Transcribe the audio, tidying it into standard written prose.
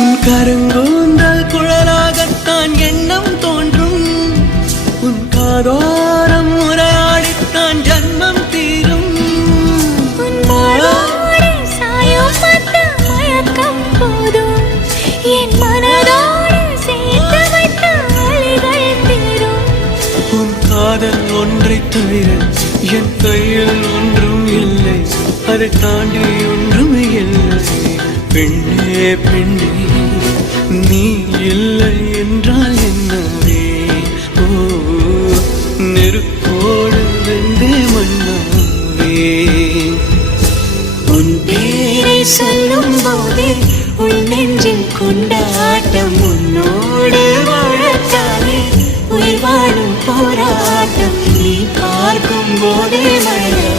உன் கருங்கூந்தல் குழலாகத்தான் எண்ணம் தோன்றும். உன் காதோரம் உரையாடித்தான் ஜன்மம் தீரும். என் மனதோடு சேர்த்து வைத்த வழிகள் தீரும். உன் காதல் ஒன்றை தவிர என் கையில் ஒன்றும் இல்லை, அதை தாண்டி ஒன்றும் இல்லை. பெண்ணே பெண்ணே நீ இல்லை என்றால் என்னவே? ஓ நெருப்போடு வெந்தே மண்ணாவே. உன் பேரை சொல்லும் போதே உள் நெஞ்சில் கொண்டாட்டம். உன்னோடு வாழத்தானே உயிர் வாழும் போராட்டம். நீ பார்க்கும் போதே மழை